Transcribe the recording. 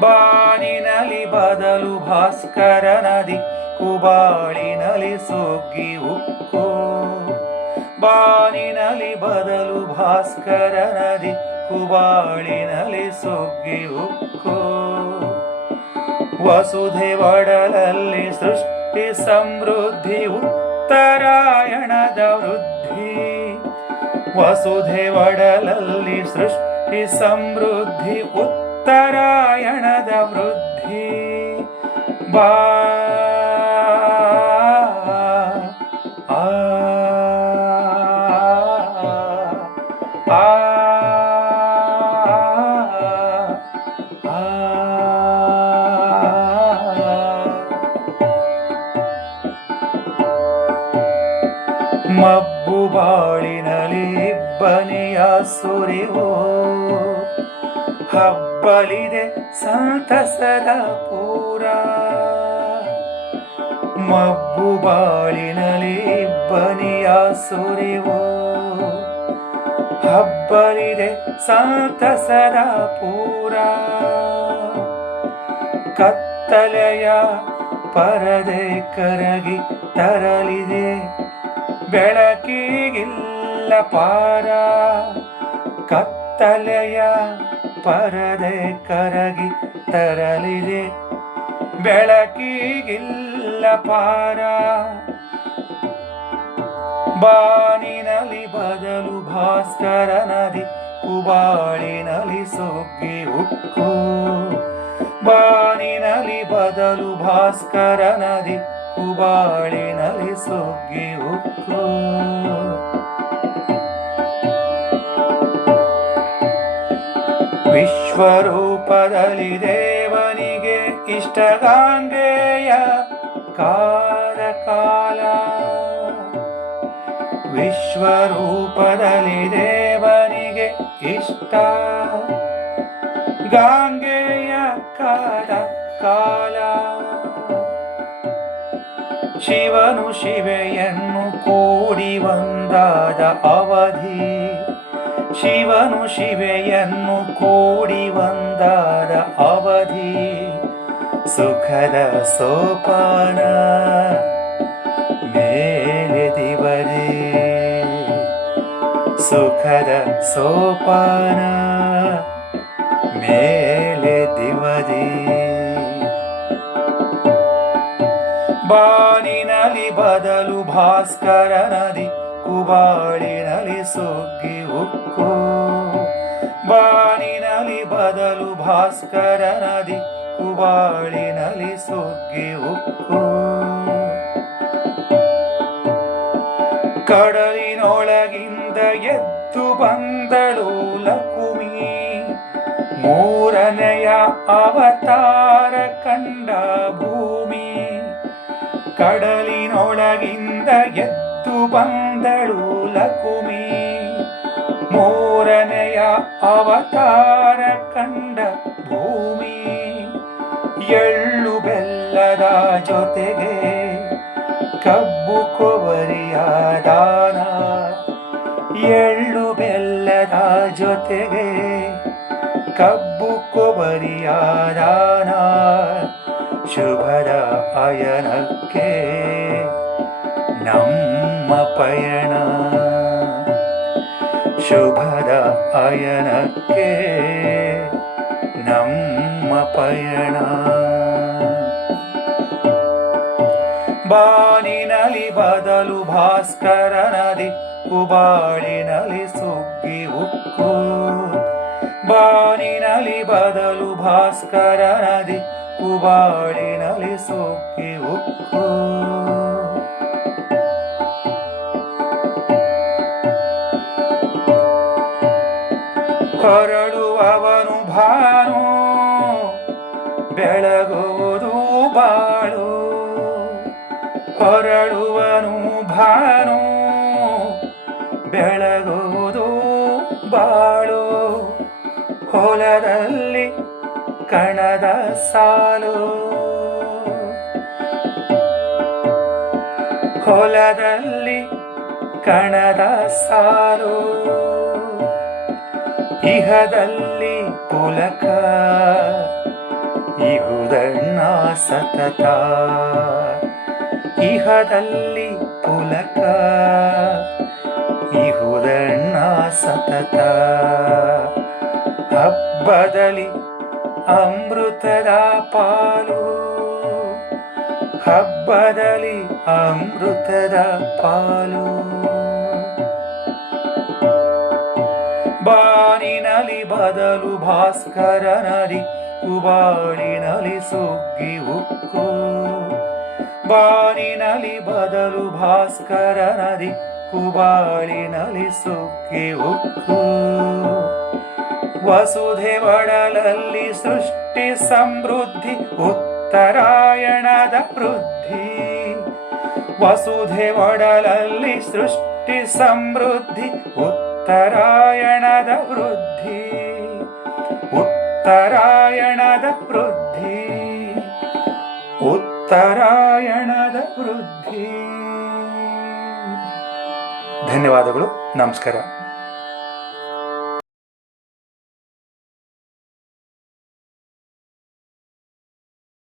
ಬಾನಿನಲಿ ಬದಲು ಭಾಸ್ಕರ ನದಿ ಕುಬಾಳಿನಲಿ ಸುಗ್ಗಿ ಉಕ್ಕು ಬಾನಿನಲಿ ಬದಲು ಭಾಸ್ಕರ ನದಿ ಕುಬಾಳಿನಲಿ ಸುಗ್ಗಿ ಉಕ್ಕು. ವಸುಧೆ ಒಡಲಲ್ಲಿ ಸೃಷ್ಟಿ ಸಮೃದ್ಧಿ, ಉತ್ತರಾಯಣದ ವೃದ್ಧಿ. ವಸುಧೆ ಒಡಲಲ್ಲಿ ಸೃಷ್ಟಿ ಸಮೃದ್ಧಿ, ಉತ್ತರಾಯಣದ ವೃದ್ಧಿ. ಬಾ ಇಬ್ಬನಿಯ ಸುರಿವು. ಹಬ್ಬಲಿದೆ ಸಂತಸದ ಪೂರ. ಮಬ್ಬು ಬಾಳಿನಲ್ಲಿ ಇಬ್ಬನಿಯ ಸುರಿವು. ಹಬ್ಬಲಿದೆ ಸಂತಸದ ಪೂರ. ಕತ್ತಲೆಯ ಪರದೆ ಕರಗಿ ತರಲಿದೆ. ಬೆಳಕಿಗಿಲ್ಲ ಪಾರ ಕತ್ತಲೆಯ ಪರದೆ ಕರಗಿ ತರಲಿದೆ. ಬೆಳಕಿಗಿಲ್ಲ ಪಾರ ಬಾನಿನಲಿ ಬದಲು ಭಾಸ್ಕರ ನದಿ ಕುಬಾಳಿನಲಿ ಸೊಗ್ಗಿ ಉಕ್ಕು. ಬಾನಿನಲಿ ಬದಲು ಭಾಸ್ಕರ ನದಿ ಕುಬಾಳಿನಲಿ ಸೊಗ್ಗಿ ಉಕ್ಕು. ವಿಶ್ವರೂಪದಲ್ಲಿ ದೇವನಿಗೆ ಇಷ್ಟಗಾಂಗೆಯ ಕಾಲ ಕಾಲ ವಿಶ್ವರೂಪದಲ್ಲಿ ದೇವನಿಗೆ ಇಷ್ಟ ಗಾಂಗೆಯ ಕಾಲ ಕಾಲ ಶಿವನು ಶಿವೆಯನ್ನು ಕೂಡಿ ಒಂದಾದ ಅವಧಿ. ಶಿವನು ಶಿವೆಯನ್ನು ಕೂಡಿ ಒಂದಾದ ಅವಧಿ. ಸುಖದ ಸೋಪಾನ ಮೇಲೆ ದಿವರೇ. ಸುಖದ ಸೋಪಾನ ಮೇಲೆ ದಿವರಿ. ಬಾನಿನಲಿ ಬದಲು ಭಾಸ್ಕರ ನದಿ ಕುಬಾಳಿನಲಿ ಸುಗ್ಗಿ ಉಕ್ಕು. ಬಾನಿನಲಿ ಬದಲು ಭಾಸ್ಕರ ನದಿ ಕುಬಾಳಿನಲಿ ಸುಗ್ಗಿ ಉಕ್ಕು. ಕಡಲಿನೊಳಗಿಂದ ಎದ್ದು ಬಂದಳು ಲಕುಮಿ. ಮೂರನೆಯ ಅವತಾರ ಕಂಡ ಭೂಮಿ. ಕಡಲಿನೊಳಗಿಂದ ಎದ್ದು ಬಂದಳು ಲಕುಮಿ. ಮೂರನೆಯ ಅವತಾರ ಕಂಡ ಭೂಮಿ. ಎಳ್ಳು ಬೆಲ್ಲದ ಜೊತೆಗೆ ಕಬ್ಬು ಕೊಬರಿಯ ದಾನ. ಎಳ್ಳು ಬೆಲ್ಲದ ಜೊತೆಗೆ ಕಬ್ಬು ಕೊಬರಿಯ ದಾನ. ಶುಭದ ಅಯನಕ್ಕೆ ನಮ್ಮ ಪಯಣ. ಶುಭದ ಅಯನಕ್ಕೆ ನಮ್ಮ ಪಯಣ. ಬಾನಿನಲಿ ಬದಲು ಭಾಸ್ಕರ ನದಿ ಕುಬಾಳಿನಲಿ ಸುಗ್ಗಿ ಉಕ್ಕು. ಬಾನಿನಲಿ ಬದಲು ಭಾಸ್ಕರ ನದಿ ಕುಬಾಳಿನಲಿ ಸುಗ್ಗಿ ಉಕ್ಕು. ಹೊರಡುವವನು ಭಾನು ಬೆಳಗುವುದು ಬಾಳು. ಹೊರಡುವನು ಭಾನು ಬೆಳಗುವುದು ಬಾಳು. ಹೊಲದಲ್ಲಿ ಕಣದ ಸಾಲು. ಹೊಲದಲ್ಲಿ ಕಣದ ಸಾಲು. ಇಹದಲ್ಲಿ ಪುಲಕ ಇಹುದಣ್ಣ ಸತತ. ಇಹದಲ್ಲಿ ಪುಲಕ ಇಹುದಣ್ಣ ಸತತ. ಹಬ್ಬದಲ್ಲಿ ಅಮೃತದ ಪಾಲು ಹಬ್ಬದಲ್ಲಿ ಅಮೃತದ ಪಾಲು. ಬದಲು ಭಾಸ್ಕರ ನದಿ ಕುಬಾಳಿನಲಿ ಸುಗ್ಗಿ ಉಕ್ಕು. ಬಾನಿನಲಿ ಬದಲು ಭಾಸ್ಕರ ನದಿ ಕುಬಾಳಿನಲಿ ಸುಗ್ಗಿ ಉಕ್ಕು. ವಸುಧೆ ಒಡಲಲ್ಲಿ ಸೃಷ್ಟಿ ಸಮೃದ್ಧಿ, ಉತ್ತರಾಯಣದ ವೃದ್ಧಿ. ವಸುಧೆ ಒಡಲಲ್ಲಿ ಸೃಷ್ಟಿ ಸಮೃದ್ಧಿ ಉತ್ತರಾಯಣದ ವೃದ್ಧಿ ಉತ್ತರಾಯಣದ ವೃದ್ಧಿ ಉತ್ತರಾಯಣದ ವೃದ್ಧಿ. ಧನ್ಯವಾದಗಳು ನಮಸ್ಕಾರ.